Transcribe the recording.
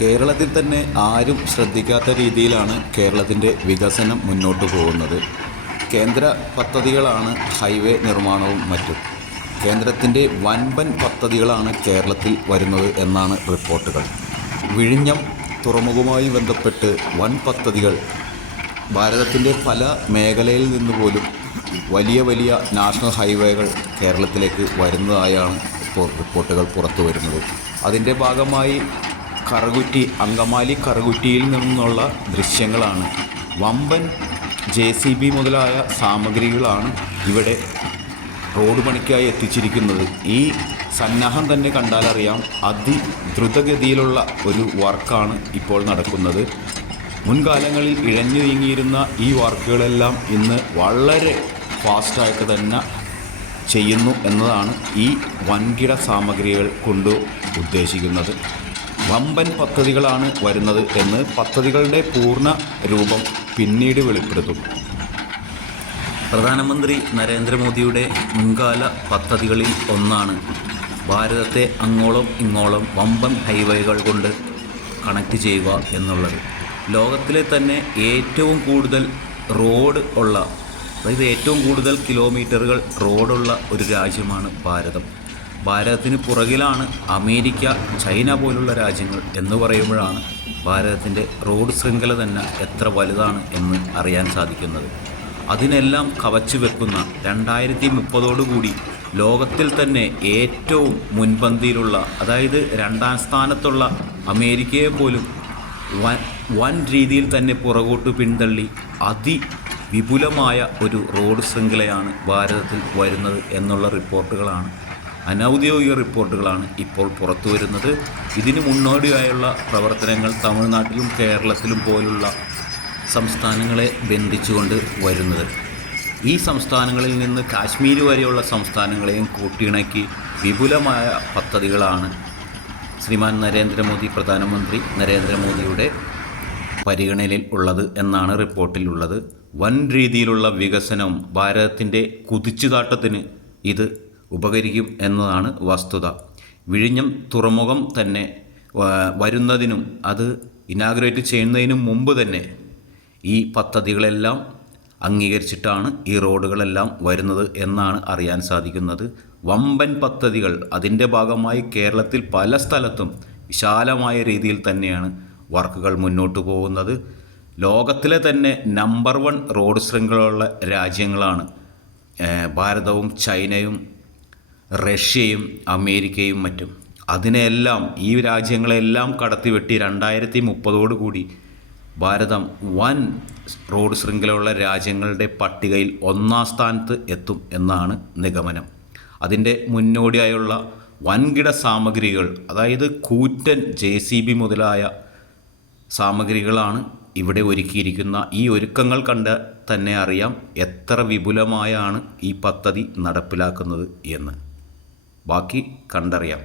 കേരളത്തിൽ തന്നെ ആരും ശ്രദ്ധിക്കാത്ത രീതിയിലാണ് കേരളത്തിന്റെ വികസനം മുന്നോട്ട് പോകുന്നത്. കേന്ദ്ര പദ്ധതികളാണ് ഹൈവേ നിർമ്മാണവും മറ്റും. കേന്ദ്രത്തിന്റെ വൻപൻ പദ്ധതികളാണ് കേരളത്തിൽ വരുന്നത് എന്നാണ് റിപ്പോർട്ടുകൾ. വിഴിഞ്ഞം തുറമുഖവുമായി ബന്ധപ്പെട്ട് വൻ പദ്ധതികൾ. ഭാരതത്തിന്റെ പല മേഖലയിൽ നിന്ന് പോലും വലിയ വലിയ നാഷണൽ ഹൈവേകൾ കേരളത്തിലേക്ക് വരുന്നതായാണ് ഇപ്പോൾ റിപ്പോർട്ടുകൾ പുറത്തു വരുന്നത് അതിന്റെ ഭാഗമായി കറുകുറ്റി അങ്കമാലി കറുകുറ്റിയിൽ നിന്നുള്ള ദൃശ്യങ്ങളാണ്. വമ്പൻ ജെ സി ബി മുതലായ സാമഗ്രികളാണ് ഇവിടെ റോഡ് പണിക്കായി എത്തിച്ചിരിക്കുന്നത്. ഈ സന്നാഹം തന്നെ കണ്ടാലറിയാം അതിദ്രുതഗതിയിലുള്ള ഒരു വർക്കാണ് ഇപ്പോൾ നടക്കുന്നത്. മുൻകാലങ്ങളിൽ ഇഴഞ്ഞു നീങ്ങിയിരുന്ന ഈ വർക്കുകളെല്ലാം ഇന്ന് വളരെ ഫാസ്റ്റായിട്ട് തന്നെ ചെയ്യുന്നു എന്നതാണ് ഈ വൻകിട സാമഗ്രികൾ കൊണ്ട് ഉദ്ദേശിക്കുന്നത്. വമ്പൻ പദ്ധതികളാണ് വരുന്നത് എന്ന് പദ്ധതികളുടെ പൂർണ രൂപം പിന്നീട് വെളിപ്പെടുത്തും പ്രധാനമന്ത്രി നരേന്ദ്രമോദിയുടെ മുൻകാല പദ്ധതികളിൽ ഒന്നാണ് ഭാരതത്തെ അങ്ങോളം ഇങ്ങോളം വമ്പൻ ഹൈവേകൾ കൊണ്ട് കണക്ട് ചെയ്യുക എന്നുള്ളത്. ലോകത്തിലെ തന്നെ ഏറ്റവും കൂടുതൽ റോഡ് ഉള്ള അതായത് ഏറ്റവും കൂടുതൽ കിലോമീറ്ററുകൾ റോഡുള്ള ഒരു രാജ്യമാണ് ഭാരതം. ഭാരതത്തിന് പുറകിലാണ് അമേരിക്ക ചൈന പോലുള്ള രാജ്യങ്ങൾ എന്ന് പറയുമ്പോഴാണ് ഭാരതത്തിന്റെ റോഡ് ശൃംഖല തന്നെ എത്ര വലുതാണ് എന്ന് അറിയാൻ സാധിക്കുന്നത്. അതിനെല്ലാം കവച്ചു വെക്കുന്ന രണ്ടായിരത്തി മുപ്പതോടുകൂടി ലോകത്തിൽ തന്നെ ഏറ്റവും മുൻപന്തിയിലുള്ള അതായത് രണ്ടാം സ്ഥാനത്തുള്ള അമേരിക്കയെ പോലും വൻ വൻ രീതിയിൽ തന്നെ പുറകോട്ട് പിന്തള്ളി അതി വിപുലമായ ഒരു റോഡ് ശൃംഖലയാണ് ഭാരതത്തിൽ വരുന്നത് എന്നുള്ള റിപ്പോർട്ടുകളാണ് അനൗദ്യോഗിക റിപ്പോർട്ടുകളാണ് ഇപ്പോൾ പുറത്തു വരുന്നത്. ഇതിന് മുന്നോടിയായുള്ള പ്രവർത്തനങ്ങൾ തമിഴ്നാട്ടിലും കേരളത്തിലും പോലുള്ള സംസ്ഥാനങ്ങളെ ബന്ധിച്ചുകൊണ്ട് വരുന്നത്. ഈ സംസ്ഥാനങ്ങളിൽ നിന്ന് കാശ്മീർ വരെയുള്ള സംസ്ഥാനങ്ങളെയും കൂട്ടിയിണക്കി വിപുലമായ പദ്ധതികളാണ് ശ്രീമാൻ നരേന്ദ്രമോദി പ്രധാനമന്ത്രി നരേന്ദ്രമോദിയുടെ പരിഗണനയിൽ ഉള്ളത് എന്നാണ് റിപ്പോർട്ടിലുള്ളത്. വൻ രീതിയിലുള്ള വികസനം ഭാരതത്തിന്റെ കുതിച്ചുകാട്ടത്തിന് ഇത് ഉപകരിക്കും എന്നതാണ് വസ്തുത. വിഴിഞ്ഞം തുറമുഖം തന്നെ വരുന്നതിനും അത് ഇനാഗ്രേറ്റ് ചെയ്യുന്നതിനും മുമ്പ് തന്നെ ഈ പദ്ധതികളെല്ലാം അംഗീകരിച്ചിട്ടാണ് ഈ റോഡുകളെല്ലാം വരുന്നത് എന്നാണ് അറിയാൻ സാധിക്കുന്നത്. വമ്പൻ പദ്ധതികൾ അതിന്റെ ഭാഗമായി കേരളത്തിൽ പല സ്ഥലത്തും വിശാലമായ രീതിയിൽ തന്നെയാണ് വർക്കുകൾ മുന്നോട്ട് പോകുന്നത്. ലോകത്തിലെ തന്നെ നമ്പർ വൺ റോഡ് ശൃംഖലയുള്ള രാജ്യങ്ങളാണ് ഭാരതവും ചൈനയും റഷ്യയും അമേരിക്കയും മറ്റും. അതിനെയെല്ലാം ഈ രാജ്യങ്ങളെല്ലാം കടത്തിവെട്ടി രണ്ടായിരത്തി മുപ്പതോടുകൂടി ഭാരതം വൻ റോഡ് ശൃംഖലയുള്ള രാജ്യങ്ങളുടെ പട്ടികയിൽ ഒന്നാം സ്ഥാനത്ത് എത്തും എന്നാണ് നിഗമനം. അതിന്റെ മുന്നോടിയായുള്ള വൻകിട സാമഗ്രികൾ അതായത് കൂറ്റൻ ജെ സി ബി മുതലായ സാമഗ്രികളാണ് ഇവിടെ ഒരുക്കിയിരിക്കുന്ന. ഈ ഒരുക്കങ്ങൾ കണ്ട് തന്നെ അറിയാം എത്ര വിപുലമായാണ് ഈ പദ്ധതി നടപ്പിലാക്കുന്നത് എന്ന്. ബാക്കി കണ്ടറിയാം